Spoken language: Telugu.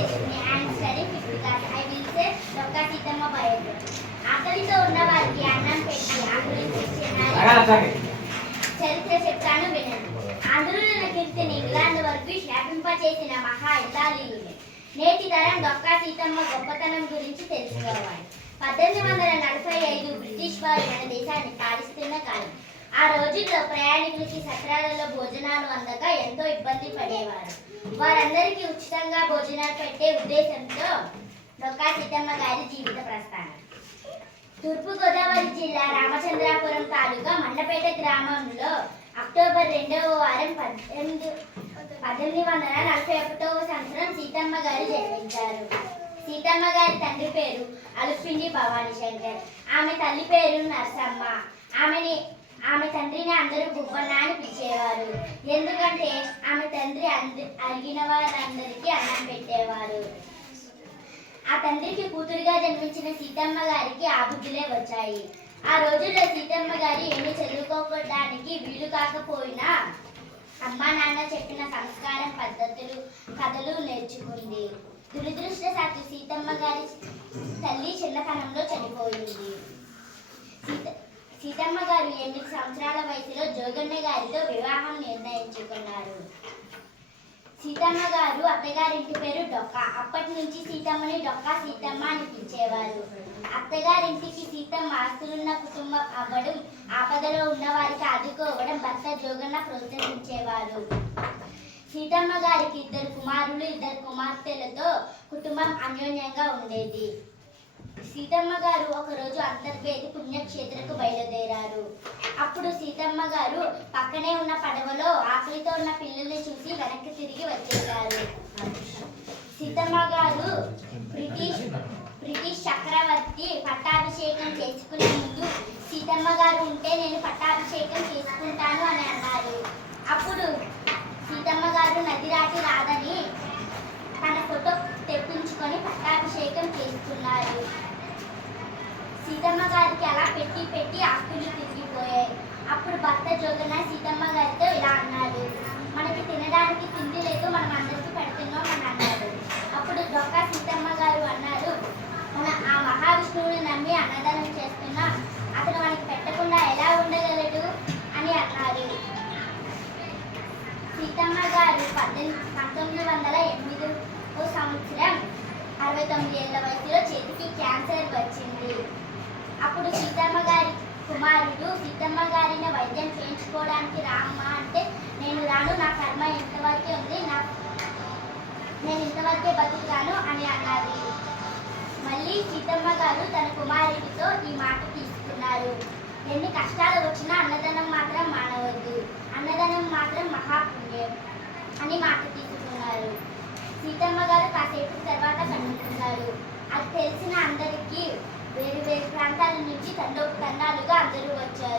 age. I am studying 5th class. I will say Dr. Sitama biography. ఆకలితో ఉన్న వారికి అన్నం పెట్టి ఆకలి చరిత్ర చెప్తాను వినండి. ఆంధ్రుల కీర్తిని ఇంగ్లాండ్ వరకు వ్యాపింపచేసిన మహా ఇల్లాలి. నేటి తరం డొక్కా సీతమ్మ గొప్పతనం గురించి తెలుసుకోవాలి. 1845 బ్రిటిష్ వారు మన దేశాన్ని పాలిస్తున్న కాలం. ఆ రోజుల్లో ప్రయాణికులకి సత్రాలలో భోజనాలు అందక ఎంతో ఇబ్బంది పడేవారు. వారందరికీ ఉచితంగా భోజనాలు పెట్టే ఉద్దేశంతో డొక్కా సీతమ్మ గారి జీవిత ప్రస్థానం. తూర్పుగోదావరి జిల్లా రామచంద్రాపురం తాలూకా మండపేట గ్రామంలో అక్టోబర్ 2వ వారం 1841వ సంవత్సరం సీతమ్మ గారు జన్మించారు. సీతమ్మ గారి తండ్రి పేరు అలుపిండి భవానీ శంకర్. ఆమె తల్లి పేరు నరసమ్మ. ఆమె తండ్రిని అందరూ బుబ్బన్న అని పిలిచేవారు. ఎందుకంటే ఆమె తండ్రి అడిగిన వారందరికీ అన్నం పెట్టేవారు. ఆ తండ్రికి కూతురుగా జన్మించిన సీతమ్మ గారికి ఆ బుద్ధులే వచ్చాయి. ఆ రోజుల్లో సీతమ్మ గారు ఏమి చదువుకోవడానికి వీలు కాకపోయినా అమ్మా నాన్న చెప్పిన సంస్కారం, పద్ధతులు, కథలు నేర్చుకుంది. దురదృష్టవశాత్తు సీతమ్మ గారి తల్లి చిన్నతనంలో చనిపోయింది. సీతమ్మ గారు 8 సంవత్సరాల వయసులో జోగన్న గారితో వివాహం నిర్ణయించుకున్నారు. సీతమ్మ గారు అత్తగారింటి పేరు డొక్కా. అప్పటి నుంచి సీతమ్మని డొక్కా సీతమ్మ అని పిలిచేవారు. అత్తగారింటికి సీతమ్మ ఆస్తులున్న కుటుంబం అవ్వడం, ఆపదలో ఉన్న వారికి ఆదుకోవడం భర్త జోగన్న ప్రోత్సహించేవారు. సీతమ్మ గారికి 2 కుమారులు 2 కుమార్తెలతో కుటుంబం అన్యోన్యంగా ఉండేది. సీతమ్మ గారు ఒకరోజు అంతర్వేది పుణ్యక్షేత్రకు బయలుదేరారు. అప్పుడు సీతమ్మ గారు పక్కనే ఉన్న పడవలో ఆకలితో ఉన్న పిల్లల్ని చూసి వెనక్కి తిరిగి వచ్చేశారు. సీతమ్మ గారు బ్రిటిష్ చక్రవర్తి పట్టాభిషేకం చేసుకునే ముందు సీతమ్మ గారు ఉంటే నేను పట్టాభిషేకం చేసుకుంటాను అని అన్నారు. అప్పుడు సీతమ్మ గారు నది రాటి రాదని తన ఫోటో తెప్పించుకొని పట్టాభిషేకం చేసుకున్నారు. సీతమ్మ గారికి అలా పెట్టి ఆకులు తిరిగిపోయాయి. అప్పుడు భర్త జోగన్న సీతమ్మ గారితో ఇలా అన్నాడు, మనకి తినడానికి తిండి లేదు, మనం అందరికీ పెడుతున్నాం అని అన్నాడు. అప్పుడు డొక్కా సీతమ్మ గారు అన్నారు, మన ఆ మహావిష్ణువుని నమ్మి అన్నదానం చేస్తున్నా, అతను మనకి పెట్టకుండా ఎలా ఉండగలడు అని అన్నారు. సీతమ్మ గారు 1908వ సంవత్సరం 69 ఏళ్ల వయసులో చేతికి క్యాన్సర్ వచ్చింది. అప్పుడు సీతమ్మ గారి కుమారుడు సీతమ్మ గారిని వైద్యం చేయించుకోవడానికి రామ్మా అంటే, నేను రాను, నా కర్మ ఇంతవరకే ఉంది, నేను ఇంతవరకే బతుకుతాను అని అన్నది. మళ్ళీ సీతమ్మ గారు తన కుమారుడితో ఈ మాట తీసుకున్నారు, ఎన్ని కష్టాలు వచ్చినా అన్నదానం మాత్రం మానవద్దు, అన్నదానం మాత్రం మహాపుణ్యం అని మాట తీసుకున్నారు. సీతమ్మ గారు కాసేపు తర్వాత కనుక్కున్నారు. అది తెలిసిన అందరికీ వేరు వేరు ప్రాంతాల నుంచి తండాలుగా అందరూ వచ్చారు.